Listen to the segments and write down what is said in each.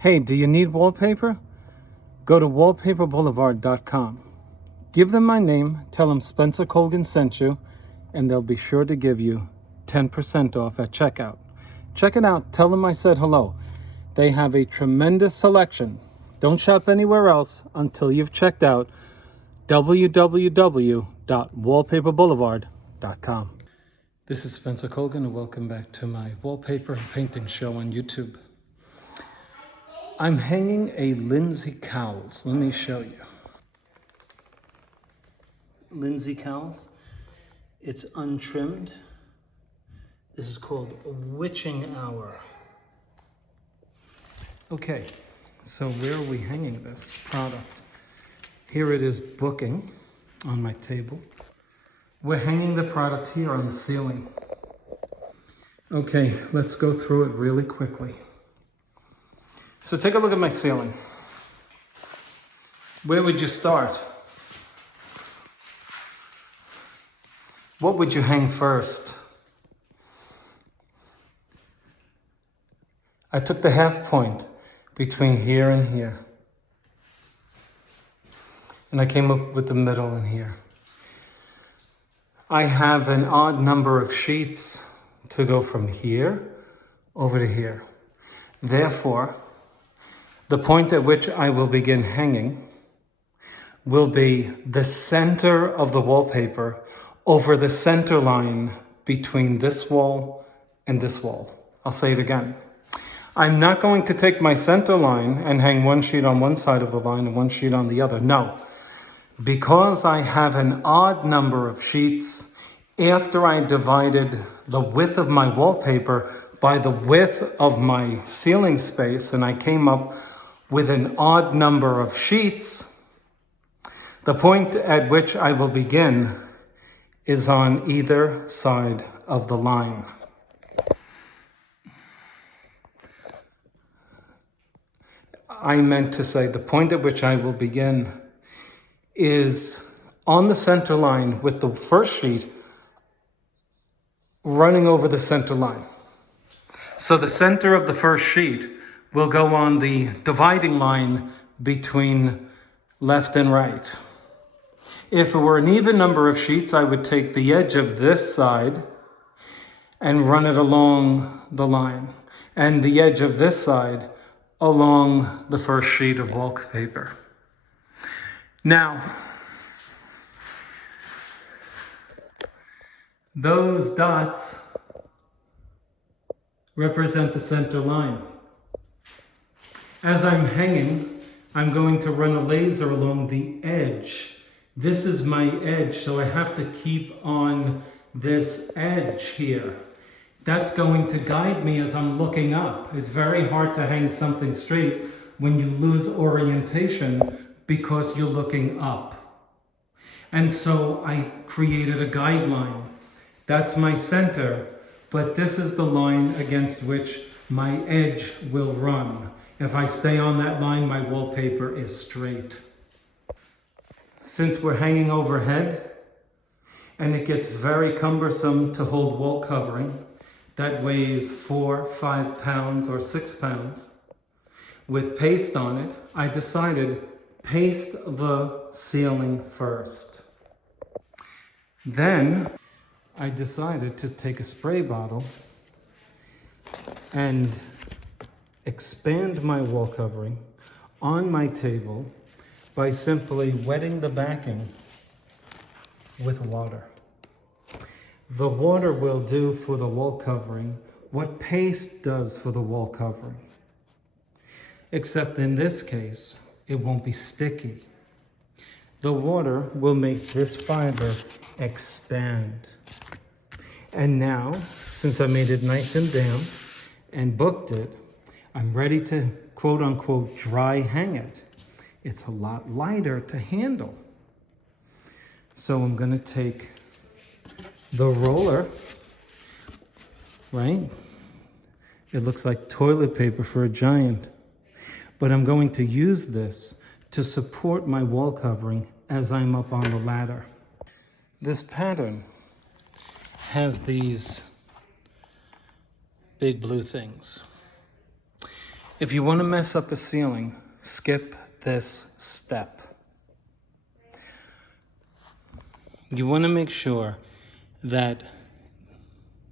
Hey, do you need wallpaper? Go to wallpaperboulevard.com. Give them my name, tell them Spencer Colgan sent you, and they'll be sure to give you 10% off at checkout. Check it out, tell them I said hello. They have a tremendous selection. Don't shop anywhere else until you've checked out www.wallpaperboulevard.com. This is Spencer Colgan, and welcome back to my wallpaper and painting show on YouTube. I'm hanging a Lindsay Cowles. Let me show you. Lindsay Cowles. It's untrimmed. This is called Witching Hour. Okay, so where are we hanging this product? Here it is booking on my table. We're hanging the product here on the ceiling. Okay, let's go through it really quickly. So take a look at my ceiling. Where would you start? What would you hang first? I took the half point between here and here. And I came up with the middle in here. I have an odd number of sheets to go from here over to here. Therefore, the point at which I will begin hanging will be the center of the wallpaper over the center line between this wall and this wall. I'll say it again. I'm not going to take my center line and hang one sheet on one side of the line and one sheet on the other. No. Because I have an odd number of sheets, after I divided the width of my wallpaper by the width of my ceiling space, and I came up with an odd number of sheets, the point at which I will begin is on either side of the line. I meant to say the point at which I will begin is on the center line with the first sheet running over the center line. So the center of the first sheet will go on the dividing line between left and right. If it were an even number of sheets, I would take the edge of this side and run it along the line, and the edge of this side along the first sheet of wallpaper. Now, those dots represent the center line. As I'm hanging, I'm going to run a laser along the edge. This is my edge, so I have to keep on this edge here. That's going to guide me as I'm looking up. It's very hard to hang something straight when you lose orientation because you're looking up. And so I created a guideline. That's my center, but this is the line against which my edge will run. If I stay on that line, my wallpaper is straight. Since we're hanging overhead, and it gets very cumbersome to hold wall covering, that weighs 4, 5 pounds or 6 pounds, with paste on it, I decided paste the ceiling first. Then I decided to take a spray bottle and expand my wall covering on my table by simply wetting the backing with water. The water will do for the wall covering what paste does for the wall covering. Except in this case, it won't be sticky. The water will make this fiber expand. And now, since I made it nice and damp and booked it, I'm ready to quote unquote dry hang it. It's a lot lighter to handle. So I'm going to take the roller, right? It looks like toilet paper for a giant. But I'm going to use this to support my wall covering as I'm up on the ladder. This pattern has these big blue things. If you want to mess up a ceiling, skip this step. You want to make sure that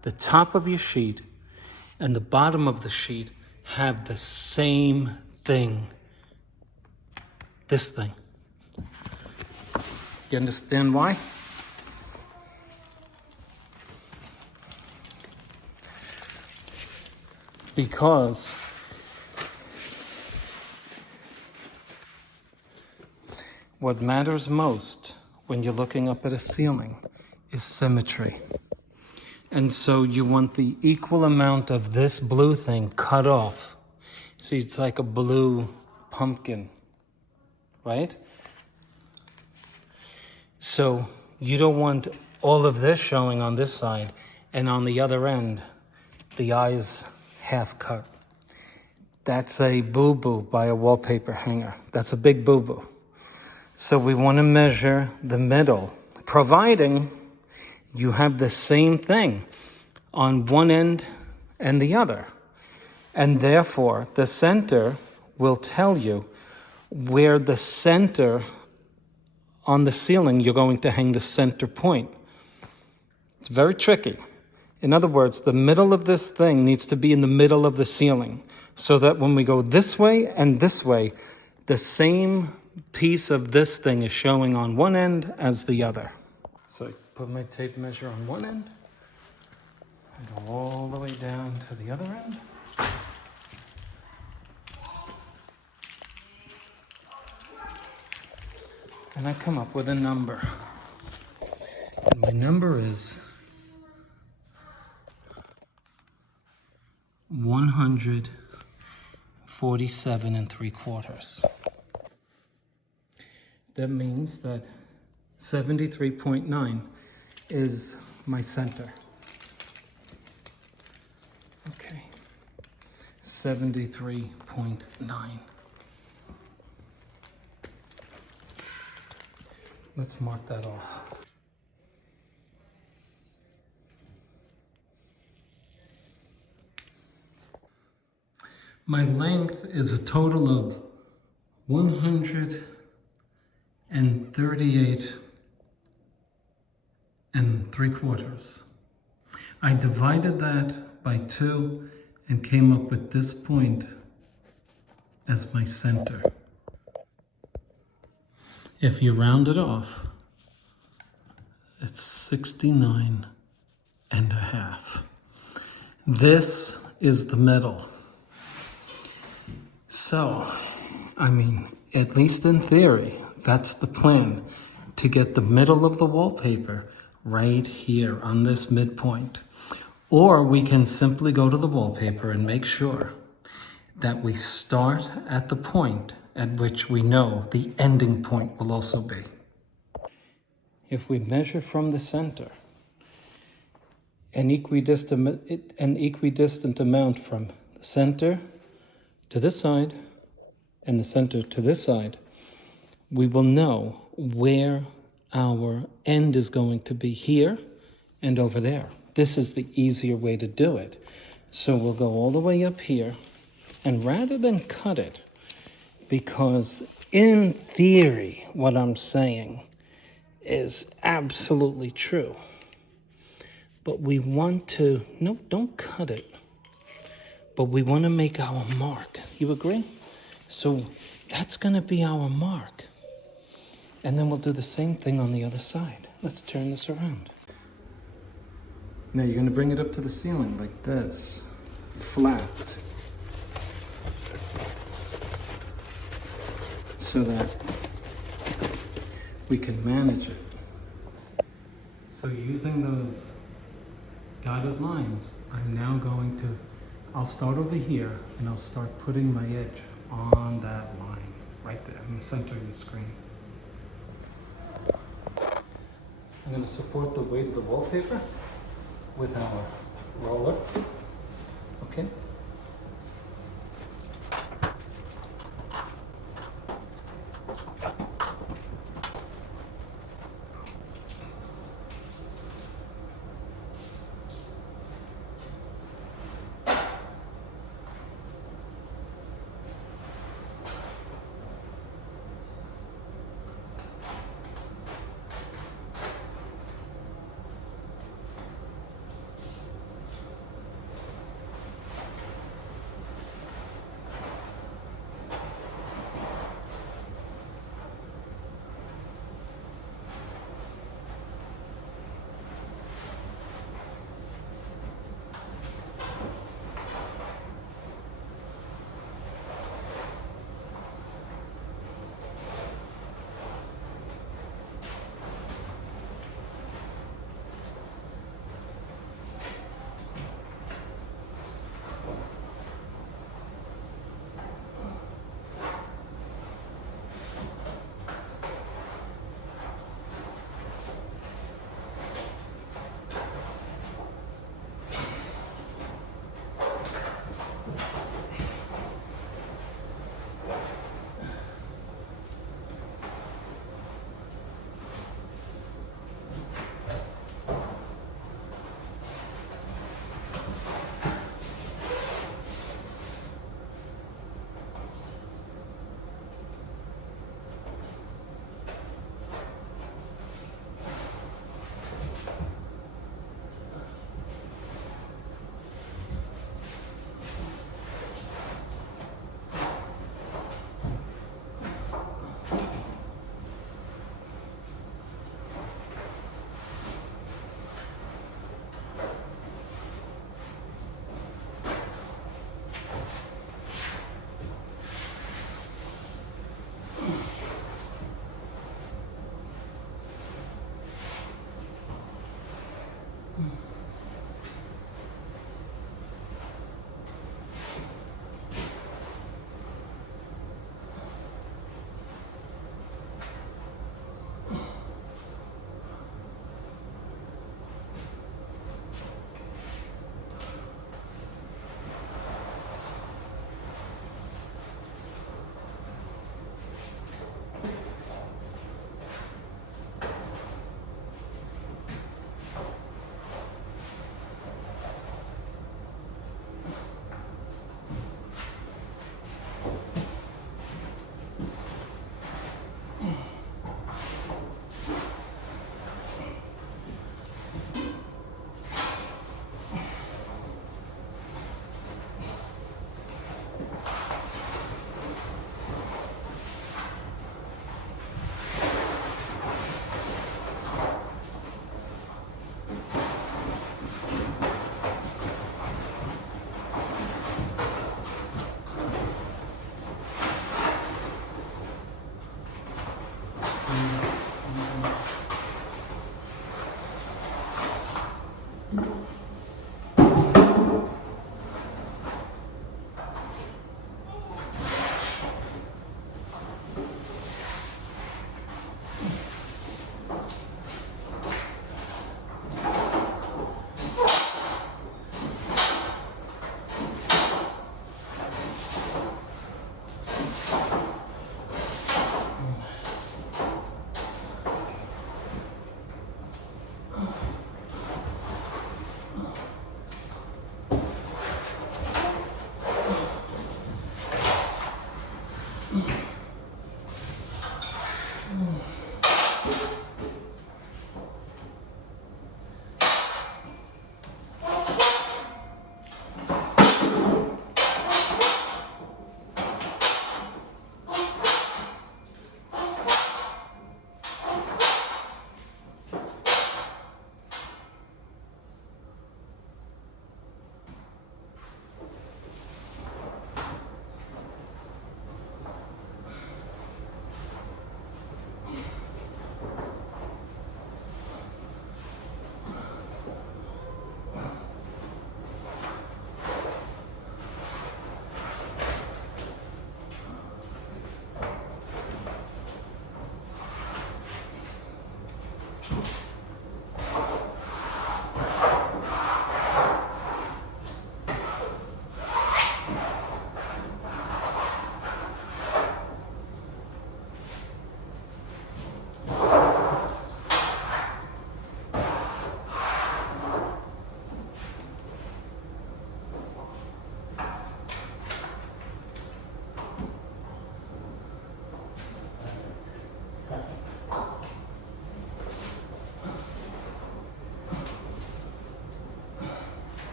the top of your sheet and the bottom of the sheet have the same thing. This thing. You understand why? Because what matters most when you're looking up at a ceiling is symmetry. And so you want the equal amount of this blue thing cut off. See, it's like a blue pumpkin, right? So you don't want all of this showing on this side, and on the other end, the eyes half cut. That's a boo-boo by a wallpaper hanger. That's a big boo-boo. So we want to measure the middle, providing you have the same thing on one end and the other. And therefore, the center will tell you where the center on the ceiling you're going to hang the center point. It's very tricky. In other words, the middle of this thing needs to be in the middle of the ceiling so that when we go this way and this way, the same piece of this thing is showing on one end as the other. So I put my tape measure on one end, I go all the way down to the other end. And I come up with a number. And my number is 147 3/4. That means that 73.9 is my center. Okay, 73.9. Let's mark that off. My length is a total of 138 3/4. I divided that by 2 and came up with this point as my center. If you round it off, it's 69.5. This is the middle. So, I mean, at least in theory, that's the plan, to get the middle of the wallpaper right here on this midpoint. Or we can simply go to the wallpaper and make sure that we start at the point at which we know the ending point will also be. If we measure from the center, an equidistant amount from the center to this side and the center to this side, we will know where our end is going to be, here and over there. This is the easier way to do it. So we'll go all the way up here, and rather than cut it, because in theory, what I'm saying is absolutely true, but we want to, no, don't cut it, but we want to make our mark. You agree? So that's going to be our mark. And then we'll do the same thing on the other side. Let's turn this around. Now you're going to bring it up to the ceiling like this, flat, so that we can manage it. So using those dotted lines, I'm now going to, I'll start over here and I'll start putting my edge on that line, right there in the center of the screen. I'm going to support the weight of the wallpaper with our roller. Okay.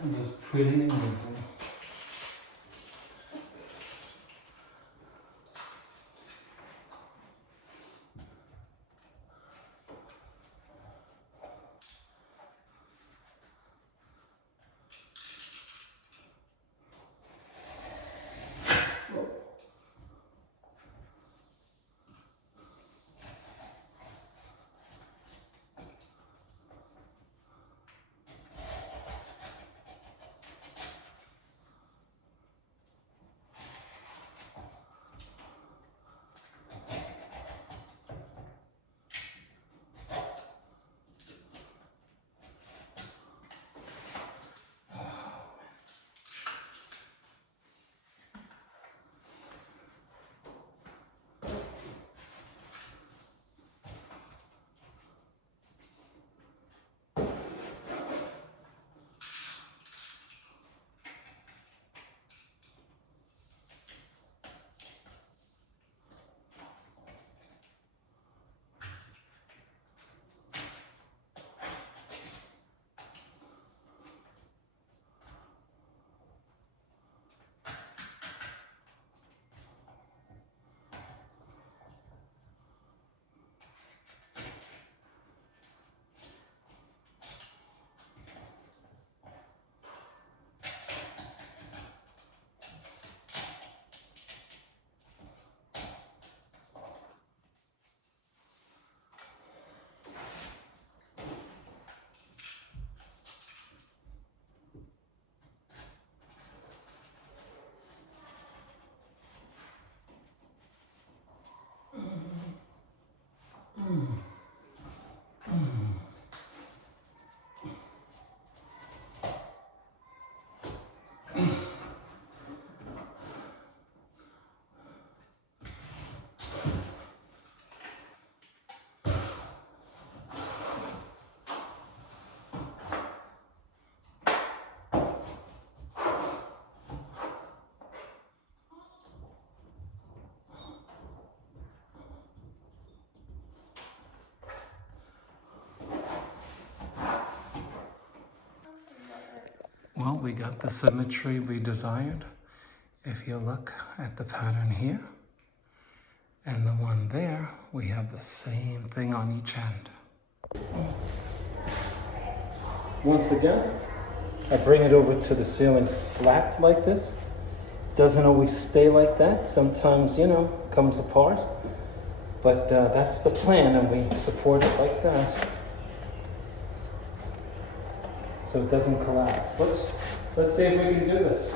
And just pretty amazing. Well, we got the symmetry we desired. If you look at the pattern here and the one there, we have the same thing on each end. Once again, I bring it over to the ceiling flat like this. Doesn't always stay like that. Sometimes, you know, comes apart. But that's the plan, and we support it like that, so it doesn't collapse. Let's see if we can do this.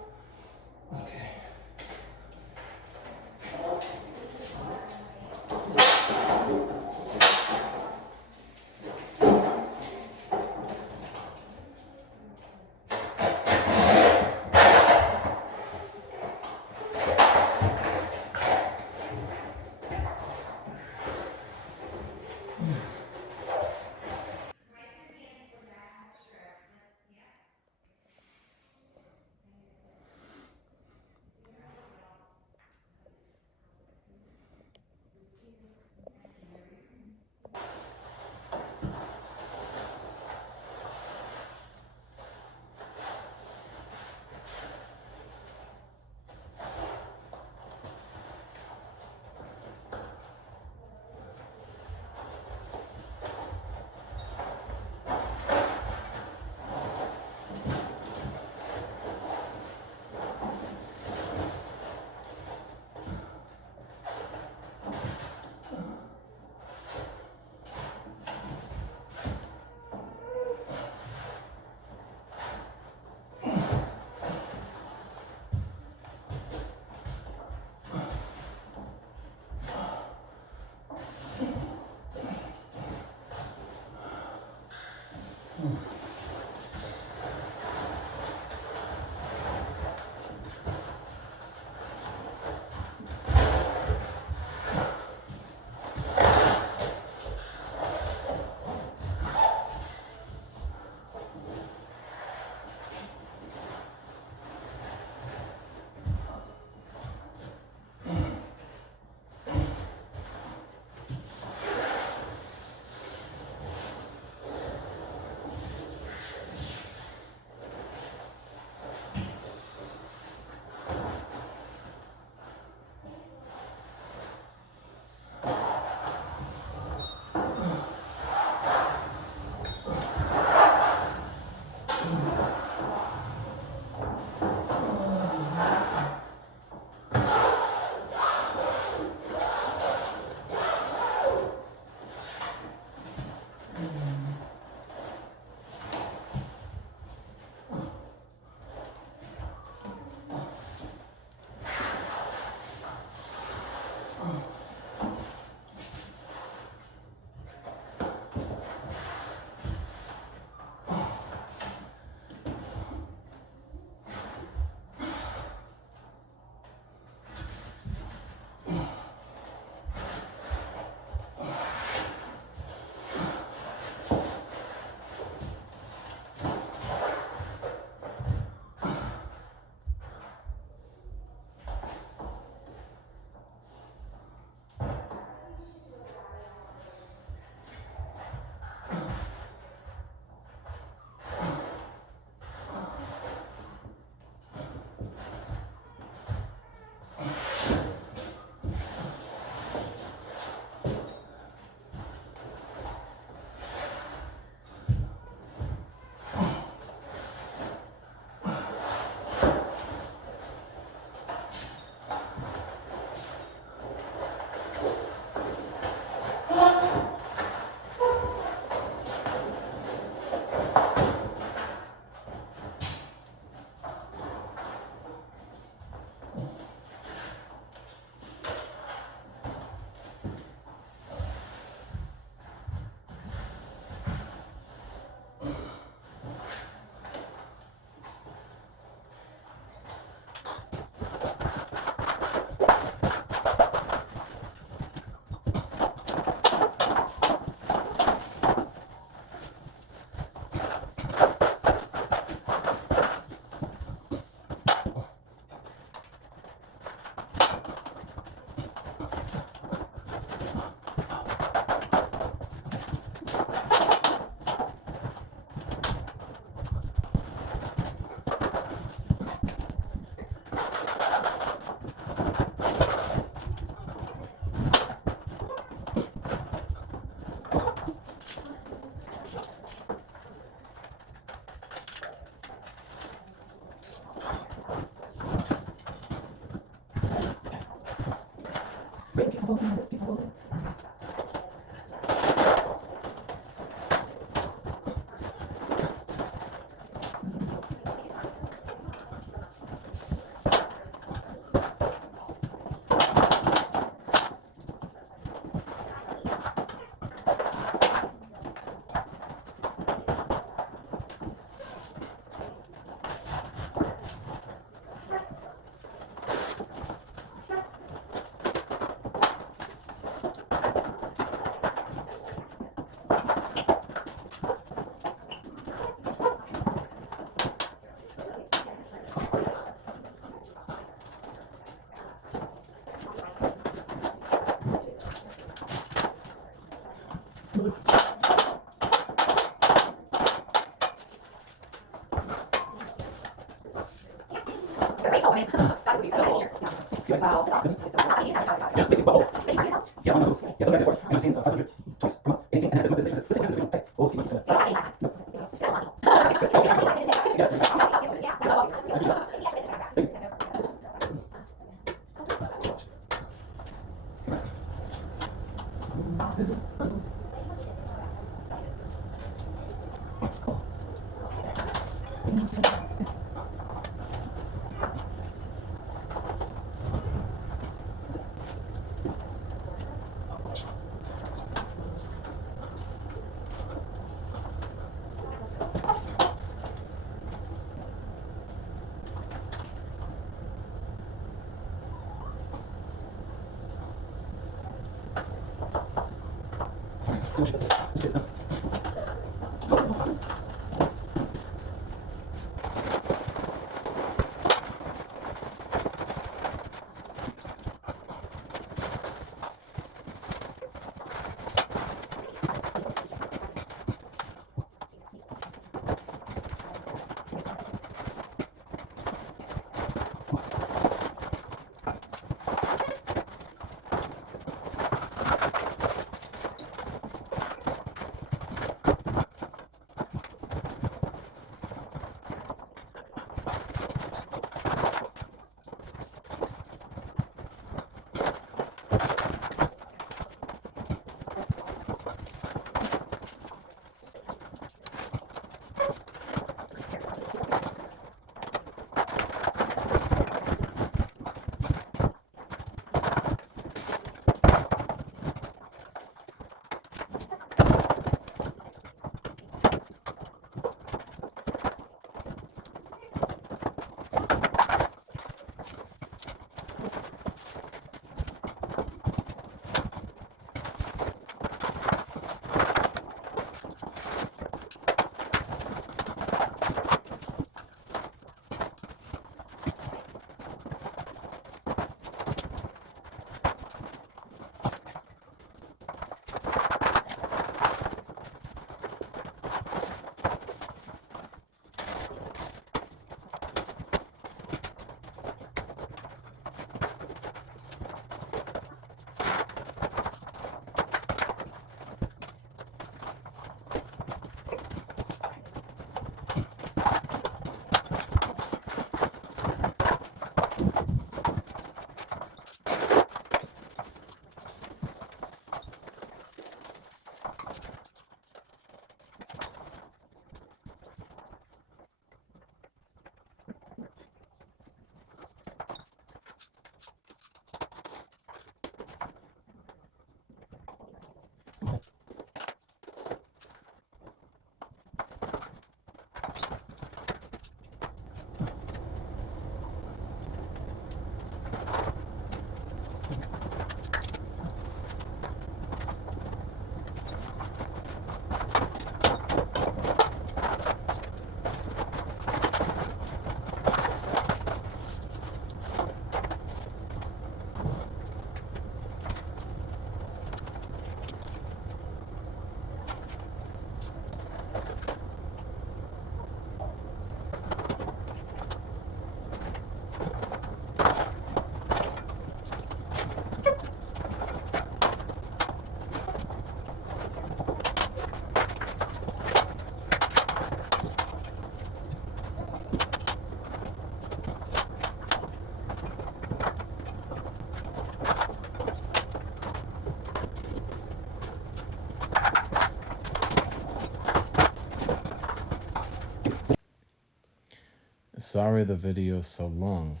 Sorry the video's so long,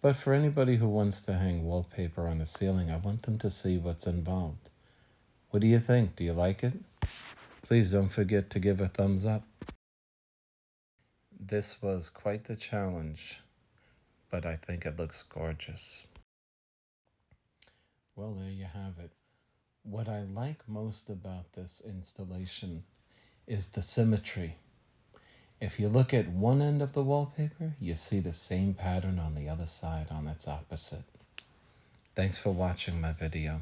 but for anybody who wants to hang wallpaper on the ceiling, I want them to see what's involved. What do you think? Do you like it? Please don't forget to give a thumbs up. This was quite the challenge, but I think it looks gorgeous. Well, there you have it. What I like most about this installation is the symmetry. If you look at one end of the wallpaper, you see the same pattern on the other side on its opposite. Thanks for watching my video.